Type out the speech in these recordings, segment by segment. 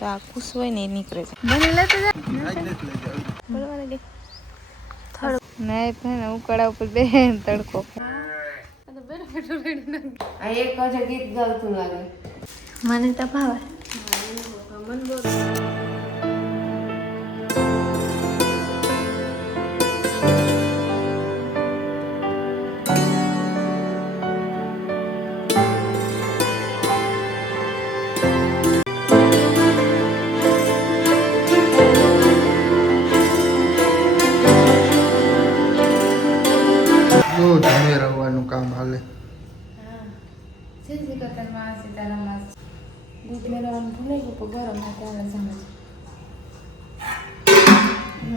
તો આ ખુશ હોય ને એ નીકળે છે. મને લેતો જા. થોડુંક નહીં પણ ઉકળા ઉપર બે તડકો આ એક ગીત ગાવતું લાગે. મને તો ભાવે. બહુ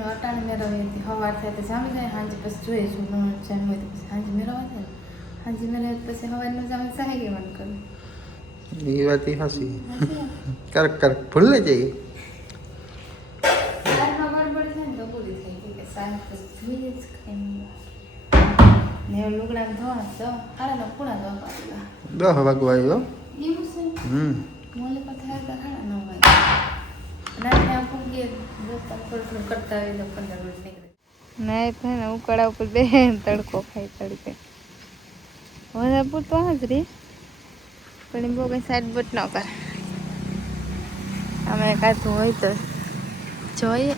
અટાણે મેળવીએ સવાર થાય તો જામી જાય સાંજે પછી જોઈએ છું જામી હોય તો પછી સાંજે મેળવવા થાય ને સાંજે મેળવે પછી સવારનું જામે સહાય ગવાનું કરું? એ વાત હસી કરક કરક ભૂલે જઈએ થાય પૂરી પૂરા દહ વાગવા આવ્યો. એવું છે? હમ. મોલે પથાર તો હાડા નવ વાગે પંદર મિનિટ નીકળે નહીં પણ ઉકળા ઉપર બે તડકો ખાઈ તડકે. વધારે પૂરતો હાજરી પણ એમ બહુ કંઈ સાઈડ બટ ન કરે. અમે કાંઈ હોય તો જોઈએ.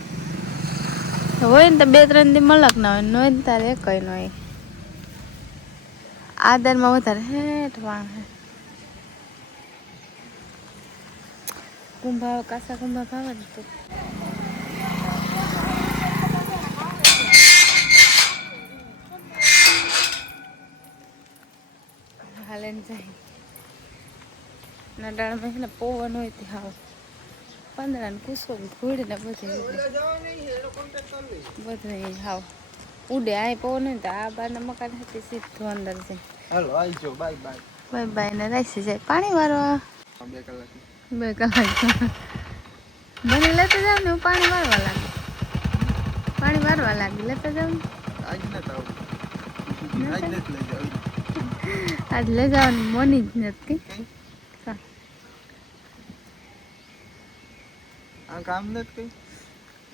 હોય ને તો બે ત્રણ દી મલક ના હોય ન હોય ને તારે કઈ ન હોય આદરમાં વધારે હેઠ વાણ હે. કુંભા કાસા કુંભા ભાવે ને તો હાલે ને જાય નડાળમાં છે ને પવન હોય તે હાવ પાંદડા ને કુસો ઘોડ ને બધું બધું હાવ ઉડે આ પવન હોય તો આ બારના મકાન હતી સીધું અંદર જાય હાલો આવજો બાય બાય બાય બાય ને રાઈસી જાય પાણી વારવા બે કલાક બે કલાક મને લેતા જાવ ને હું પાણી મારવા લાગી. પાણી મારવા લાગી. લેતા જાવ ને? આજ તો આજ ને લઈ જવાની મોની જ નથી કામ નથી કઈ?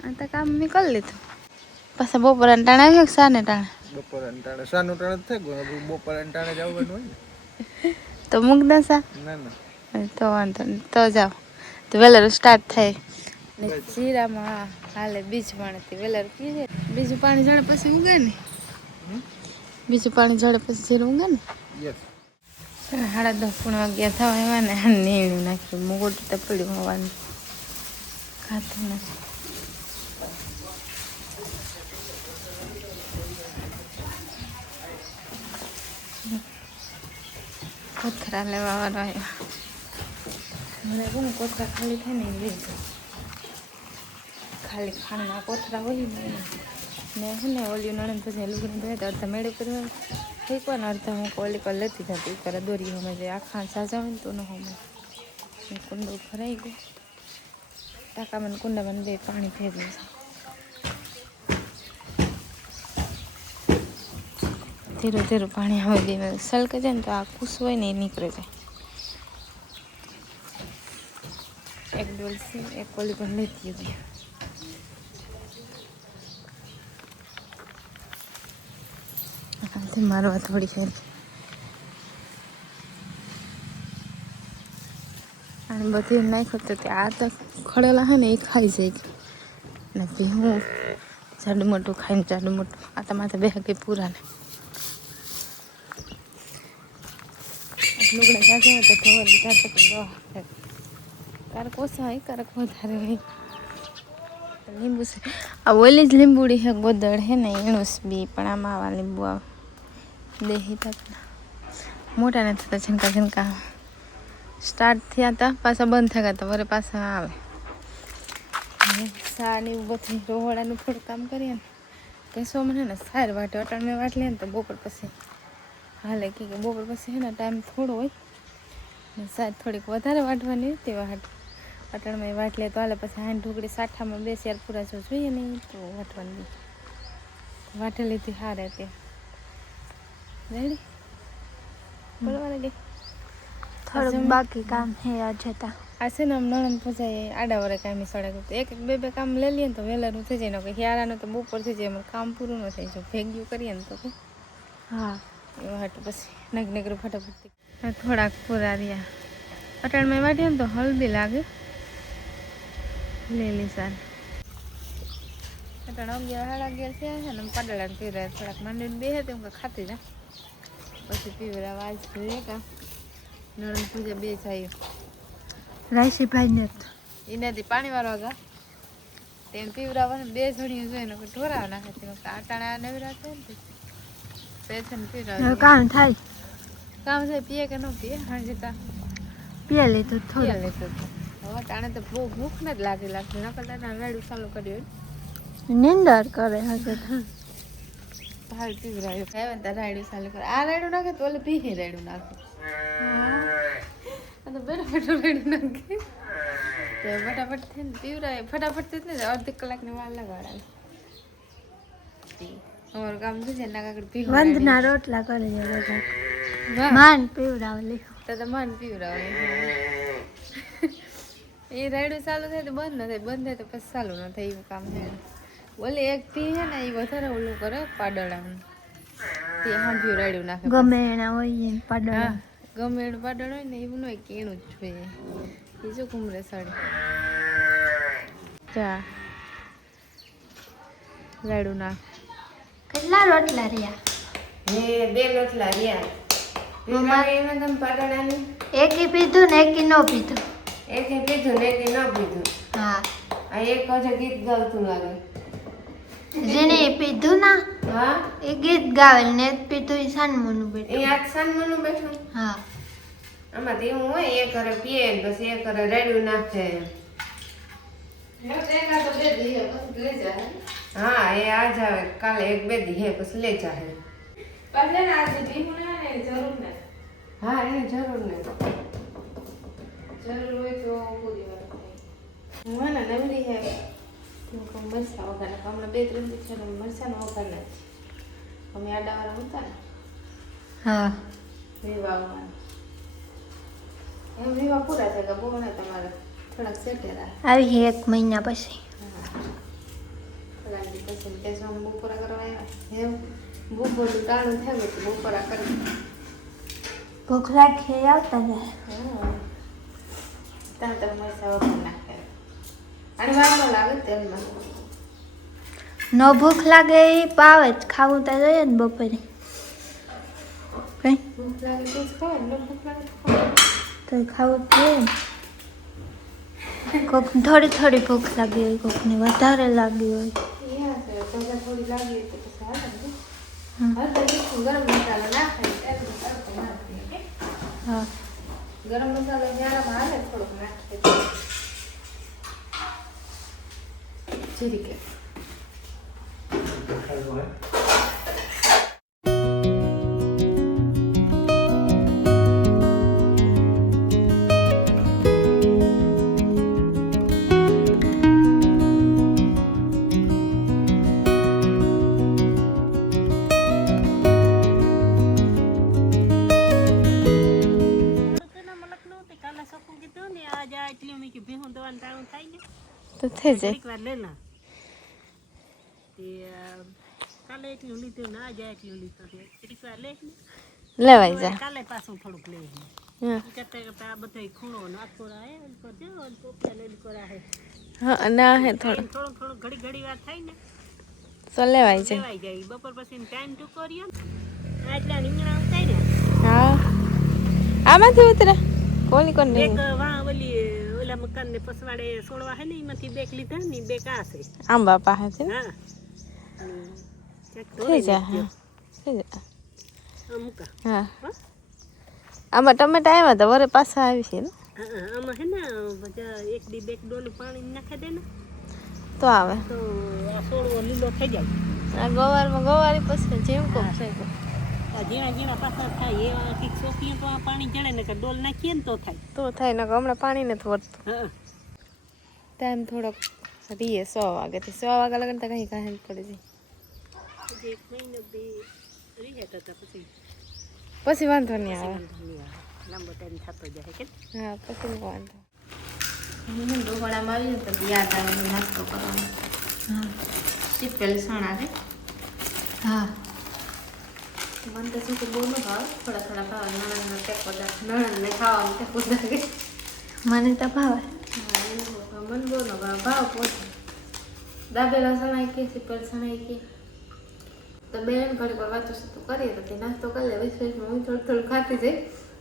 આ તો કામ મેં કરી લીધું. પાછા બપોર ટાણે આવ્યો કે સાને ટાણે? બપોર અંટાણે સાનું ટાણે થઈ ગયું બપોર અંટાણે જવાનું હોય ને. તો મૂક દે સા ના ના. તો વાંધો નહીં. તો જાઓ. તો વેલર સ્ટાર્ટ થાય. ને જીરામાં હાલે બીજ પાણીથી વેલર પીએ બીજું પાણી ઝડે પછી ઉગે ને? બીજું પાણી ઝડે પછી જીરું ઉગે ને? સાડા દસ પૂણા વાગ્યા થવા એવા ને નીણું નાખ્યું. મુગોટું તો પડ્યું હોવાનું. ખાતું નથી. પથરા લેવા વાળો મને કોને કોથરા ખાલી થાય ને લીધું ખાલી ખાંડના કોથરા હોય ને. ને છે ને ઓલી નણંદ પછી લુગડી ભેદ તો અડધા મેળે કરી એક વાર અડધા હું ઓલી પર લેતી જતી. કરે દોરી હમે જે આખા સાજા હોય ને તો ન હમે. કુંડો ભરાઈ ગયો. ટાકા મને કુંડામાં બે પાણી ભેગું છે. ધીરું ધીરું પાણી આવે સલકે જાય ને તો આ કુસ હોય ને એ નીકળે જાય. એક ડોલસી એક કોલી પણ લેતી હતી મારવા થોડી ખરી અને બધી નાખ્યું તો આ તો ખડેલા હે ને એ ખાઈ જાય. ને તે હું જાડું મોટું ખાઈને જાડું મોટું. આ તો માથે બે કંઈ પૂરા ને. લુગડા જાજે તો ધોવા લીધા તો કારક ઓછા હોય કારક વધારે હોય. લીંબુ છે. આ ઓલી જ લીંબુડી હે, ગોદળ હે ને એનું બી, પણ આમાં આવા લીંબુ આવે. દેહી તાપના મોટા નથી થતા, ઝીણકા ઝીણકા. સ્ટાર્ટ થયા હતા પાછા બંધ થયા હતા વરે પાછા આવે. સાડી બધું રોવાડાનું થોડું કામ કરીએ ને, કહેશો મને ને, સાર વાટે મેં વાટ લે ને તો બપોર પછી. હાલે, કે બપોર પછી હે ને, ટાઈમ થોડો હોય. સાર થોડીક વધારે વાટવાની હોય તે વાટ અટાણમાં વાટ લે તો હાલે પછી હાઈ ઢોકળી સાઠામાં બે ચાર પૂરા જો જોઈએ નહીં તો વાટવાની વાટે લીધી હારે તે. રેડી? બોલવા લાગે થોડું બાકી કામ હે આ છે ને આમ નણંદ પૂજાએ આડા વરે કામી સડે એક એક બે બે કામ લઈ લઈએ ને તો વહેલાનું થઈ જાય ને કે હિયારાનું તો બપોર થઈ જાય કામ પૂરું ન થઈ જાય ભેગ્યું કરીએ ને તો હા. એવા હાટું પછી નગ નગરું ફટાફટ. થોડાક પૂરા રહ્યા. અટાણમાં વાટીએ ને તો હલ્દી લાગે. લીલી સાર. અટાણ અગિયાર સાડા અગિયાર થયા છે ને પાડલા પીવરા થોડાક માંડીને બે હતી હું ખાતી જા. પછી પીવરા વાજ જોઈએ કા નરમ પૂજા બે થાય રાશીભાઈ ને એનાથી પાણી વાળવા ગા. તેમ પીવરાવા બે જોડીઓ જોઈને કોઈ ઢોરાવ નાખે. વખતે આટાણા નવરા છે ને. બે છે ને પીવરાવે કામ થાય. કામ થાય પીએ કે ન પીએ? હાંજે તા. પીએ લીધું પીએ લેતો હતો. હવે તાણે તો બહુ ભૂખ ને જ લાગી લાગતી નકર તાના રેડું ચાલુ કર્યું નિંદર કરે હશે ભાઈ હવે તાર રાયડું ચાલુ કરે. આ રાયડું નાખે તો ઓલે પીહે રાયડું નાખે. તો બેઠો નાખે. તો ફટાફટ થઈને પીવરાય. ફટાફટ અડધી કલાકની વાર લગાડાય અમારું કામ છે જાય ના કાકડ વંદના રોટલા કરે માન પીવડાવ લીધું તો તો મન પીવરાવે. એ રાયડું ચાલુ થાય તો બંધ ન થાય બંધ થાય તો પછી ચાલુ ન થાય એવું કામ છે ઓલી એક પી છે ને એ વધારે ઓલું કરે પાડળાનું. તે હાંભ્યું રાયડું નાખે ગમે એના હોય પાડળા. ગમે એનું પાડળ હોય ને એવું ન હોય કેણું જ જોઈએ એ શું કુમરે સાડી. ચા રાયડું નાખ. કેટલા રોટલા રહ્યા? હે બે રોટલા રહ્યા. એક એમાં તમે પાડળાની. એકી પીધું ને એકી ન પીધું. એકે પીધું ને એકે ન પીધું હા આ એક હજે ગીત ગાવતું લાગે જેને પીધું ના હા એ ગીત ગાવેલ ને એ પીધું એ સાનમોનું બેઠું એ આજ સાંજનું બેઠું હા આમાં તો એવું હોય એ કરે પીએ ને પછી એ કરે રેડું નાખે હા એ આજ આવે કાલે એક બે દી હે પછી લે જાહે હા એને જરૂર ને જરૂર હોય તો પૂરી વાત હું હે ને નવરી હે હું કહું મરસા વગર હમણાં બે ત્રણ દિવસ છે ને મરસાનો વગર નથી. અમે આડાવાળા હતા ને. હા. વિવાહમાં એમ વિવાહ પૂરા થયા કે બહુ ને તમારે થોડાક સેટેલા આવી એક મહિના પછી. થોડાક દી પછી ત્યાં બપોરા કરવા આવ્યા. એમ બપોરનું ટાણું થયું તો બપોરા કરી. ભૂખ રાખી આવતા જાય ત્યાં તમે મરસા વઘાર નાખ્યા અને ન લાગે તેલમાં ન ભૂખ લાગે એ પાવે જ ખાવું તો જોઈએ ને બપોરે. કઈ? તો ખાવું જોઈએ કોક થોડી થોડી ભૂખ લાગી હોય, કોકને વધારે લાગી હોય. ગરમ મસાલો જીરી કે. તો થઈ જાય. લેવાય જાય કાલે થોડુંક લે લઈને હા. ના ઘડી ઘડી વાર થાય ને તો લેવાય જાય. જાય બપોર પછી ઉતાર્યા. હા. આમાંથી ઉતરે. કોની કોણ ઓલી ઓલા મકાન ને પસવાડે સોળવા હે ને એમાંથી બેક લીધા ને બેક આ છે. આંબા પાસે હા. થઈ જાય હા. થઈ જાય. હા. હા? આમાં ટમેટા આવ્યા તો વરે પાછા આવી છે ને? આમાં હે ને બધા એક દી બેક ડોલું પાણી નાખી દે ને તો આવે. તો આ સોળવો લીલો થઈ જાય. આ ગવારમાં ગવારી પછી જેમ કોક છે આ ઝીણા ઝીણા પાછા થાય એવા કંઈક તો આ પાણી જડે ને કે ડોલ નાખીએ ને તો થાય. તો થાય ને હમણાં પાણી નથી વધતું. હા ટાઈમ થોડોક રીએ સો વાગેથી સો વાગ્યા લગન તો કઈ કાંઈ પડી જાય. પછી એક મહિનો બે રહી હતા પછી. પછી વાંધો નહીં આવે. લાંબો ટાઈમ થતો જાય કે હા પછી વાંધો. હું ડોહોળામાં આવી ને તો યાદ આવે નાસ્તો કરવાનો. હા. સીપેલ સણા હા. મને તો શું કે બહુ ન ભાવ. થોડા થોડા ભાવ. નણંદનો ટેકો નણંદને ખાવામાં ટેકો લાગે મને તો ભાવે. મન બહુ ભાવ. મને બહુ ન ભાવ. ભાવ પોતે. દાબેલા સણાઈ કે સીપેલ સણાઈ કે. તો બેન ઘડી પર વાતો સાતું કરીએ તો તે નાસ્તો કરી લે વીસ વીસમાં હું થોડું થોડું ખાતી જઈ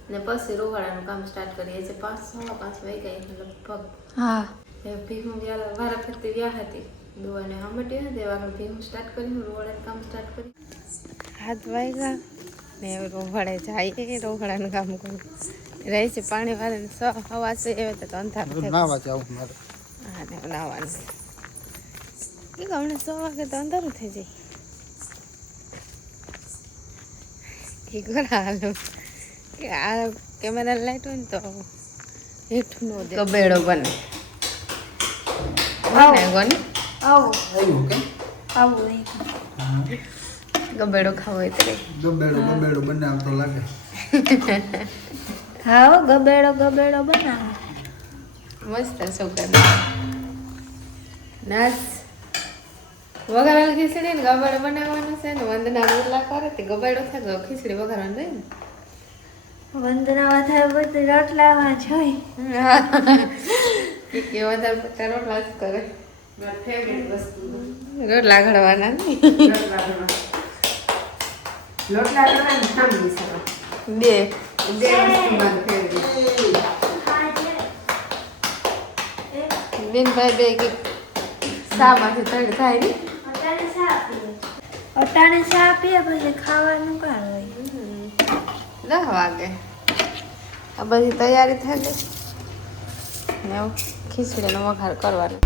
ને પછી રોવાળાનું કામ સ્ટાર્ટ કરીએ છીએ પાંચ સવા પાંચ વાગી ગયા એટલે લગભગ હા એ ભીહું વ્યા વારા ફરતી વ્યા હતી દુવાને હમટી હતી આગળ ભીહું સ્ટાર્ટ કર્યું રોવાળાનું કામ સ્ટાર્ટ કર્યું હાથ વાગ્યા ને રોવાળે જાય રોવાળાનું કામ કર્યું રહે છે પાણી વાળાને સ હવા છે એવે તો અંધારું થાય નાવા જાવ મારે હા ને નાવાનું એ હમણાં સો વાગે તો અંધારું થઈ જાય એ હાલો કે આ કેમેરા લાઈટ હોય ને તો હેઠું નો દે. કબેડો બને. બને કોને આવું. આવ્યું કે? આવું ગબેડો ખાવો એટલે ગબેડો ગબેડો લાગે. ગબેડો ગબેડો બનાવો. મસ્ત છોકરા નાચ વઘારેલી ખીચડી ને ગબેડો બનાવવાનો છે ને વંદના રોટલા કરે તે ગબાડો થાય તો ખીચડી વઘારવાનું નહીં ને. વધારે થાય બધું રોટલામાં જોઈ કે કે વધારે પડતા રોટલા જ કરે. રોટલા ઘડવાના ને. બે. બેનભાઈ બે કે શામાંથી તળ થાય ને. અટાણે ચા પીએ, પછી ખાવાનું કાં દસ વાગે. આ બધી તૈયારી થઈ ગઈ ને ખીચડીનો વઘાર કરવાનો.